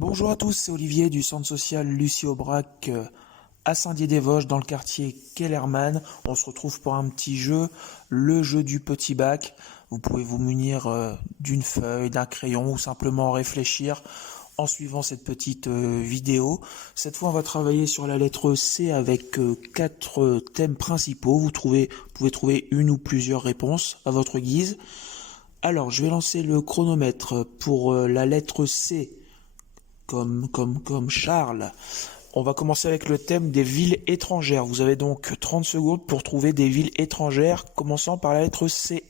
Bonjour à tous, c'est Olivier du centre social Lucie Aubrac à Saint-Dié-des-Vosges dans le quartier Kellerman. On se retrouve pour un petit jeu, le jeu du petit bac. Vous pouvez vous munir d'une feuille, d'un crayon ou simplement réfléchir en suivant cette petite vidéo. Cette fois, on va travailler sur la lettre C avec quatre thèmes principaux. Pouvez trouver une ou plusieurs réponses à votre guise. Alors, je vais lancer le chronomètre pour la lettre C comme Charles. On va commencer avec le thème des villes étrangères. Vous avez donc 30 secondes pour trouver des villes étrangères, commençant par la lettre C.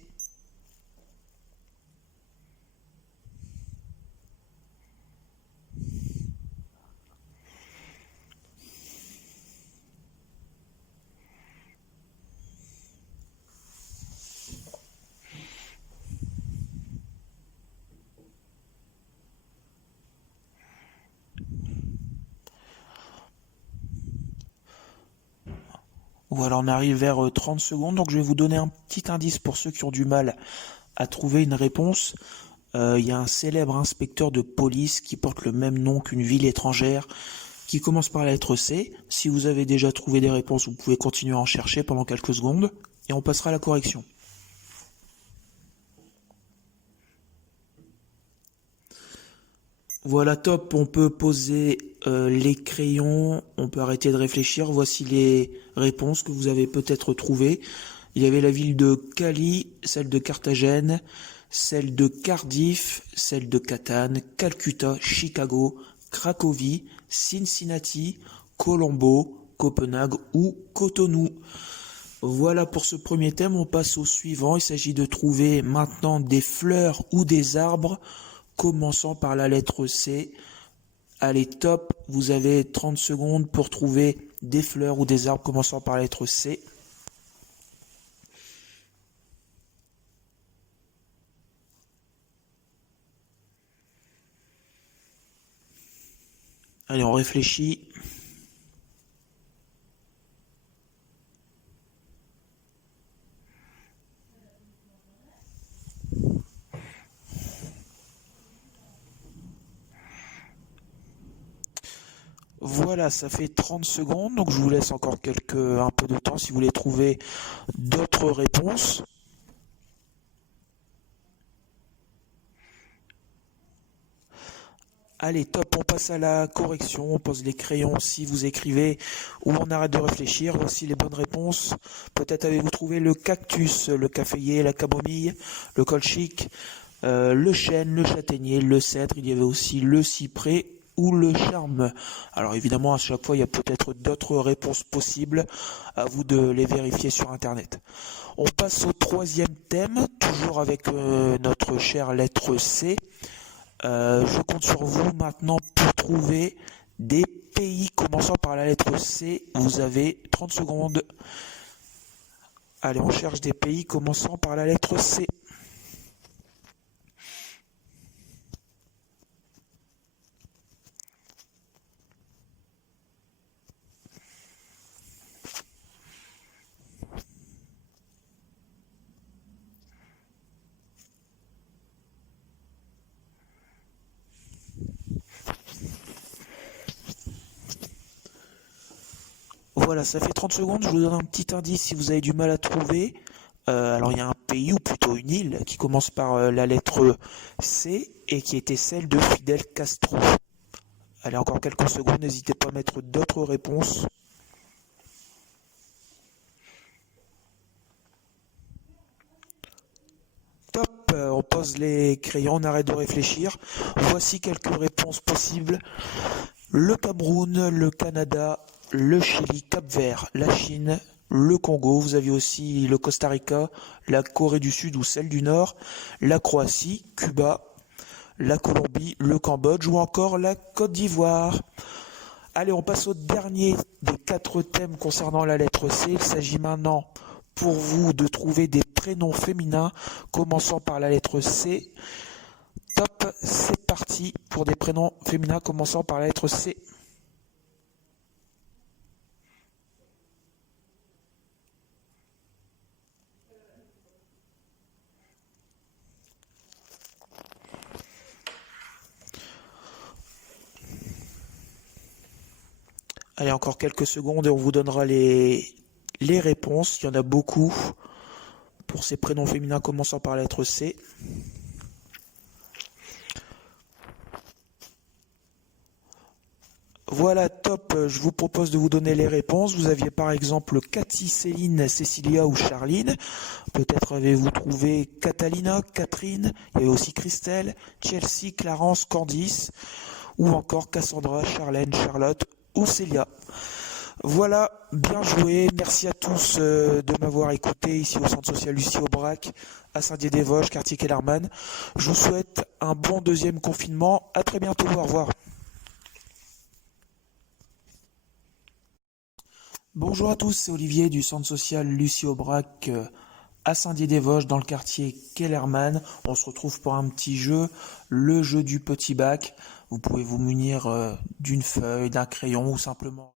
Voilà, on arrive vers 30 secondes, donc je vais vous donner un petit indice pour ceux qui ont du mal à trouver une réponse. Il y a un célèbre inspecteur de police qui porte le même nom qu'une ville étrangère, qui commence par la lettre C. Si vous avez déjà trouvé des réponses, vous pouvez continuer à en chercher pendant quelques secondes, et on passera à la correction. Voilà, top, on peut poser les crayons, on peut arrêter de réfléchir. Voici les réponses que vous avez peut-être trouvées. Il y avait la ville de Cali, celle de Carthagène, celle de Cardiff, celle de Catane, Calcutta, Chicago, Cracovie, Cincinnati, Colombo, Copenhague ou Cotonou. Voilà pour ce premier thème, on passe au suivant. Il s'agit de trouver maintenant des fleurs ou des arbres commençant par la lettre C. Allez, top, vous avez 30 secondes pour trouver des fleurs ou des arbres commençant par la lettre C. Allez, on réfléchit. Voilà, ça fait 30 secondes, donc je vous laisse encore un peu de temps si vous voulez trouver d'autres réponses. Allez, top, on passe à la correction, on pose les crayons si vous écrivez ou on arrête de réfléchir. Voici les bonnes réponses. Peut-être avez-vous trouvé le cactus, le caféier, la camomille, le colchique, le chêne, le châtaignier, le cèdre. Il y avait aussi le cyprès ou le charme. Alors évidemment, à chaque fois, il y a peut-être d'autres réponses possibles. À vous de les vérifier sur Internet. On passe au troisième thème, toujours avec notre chère lettre C. Je compte sur vous maintenant pour trouver des pays commençant par la lettre C. Vous avez 30 secondes. Allez, on cherche des pays commençant par la lettre C. Voilà, ça fait 30 secondes. Je vous donne un petit indice si vous avez du mal à trouver. Alors, il y a un pays, ou plutôt une île, qui commence par la lettre C et qui était celle de Fidel Castro. Allez, encore quelques secondes. N'hésitez pas à mettre d'autres réponses. Top, on pose les crayons, on arrête de réfléchir. Voici quelques réponses possibles. Le Cameroun, le Canada, le Chili, Cap-Vert, la Chine, le Congo. Vous avez aussi le Costa Rica, la Corée du Sud ou celle du Nord, la Croatie, Cuba, la Colombie, le Cambodge ou encore la Côte d'Ivoire. Allez, on passe au dernier des quatre thèmes concernant la lettre C. Il s'agit maintenant pour vous de trouver des prénoms féminins commençant par la lettre C. Top, c'est parti pour des prénoms féminins commençant par la lettre C. Allez, encore quelques secondes et on vous donnera les réponses. Il y en a beaucoup pour ces prénoms féminins commençant par la lettre C. Voilà, top. Je vous propose de vous donner les réponses. Vous aviez par exemple Cathy, Céline, Cécilia ou Charline. Peut-être avez-vous trouvé Catalina, Catherine. Il y avait aussi Christelle, Chelsea, Clarence, Candice. Ou encore Cassandra, Charlène, Charlotte ou Célia. Voilà, bien joué. Merci à tous de m'avoir écouté ici au Centre social Lucie Aubrac, à Saint-Dié-des-Vosges, quartier Kellerman. Je vous souhaite un bon deuxième confinement. À très bientôt. Au revoir. Bonjour à tous, c'est Olivier du Centre social Lucie Aubrac à Saint-Dié-des-Vosges dans le quartier Kellerman. On se retrouve pour un petit jeu, le jeu du petit bac. Vous pouvez vous munir d'une feuille, d'un crayon ou simplement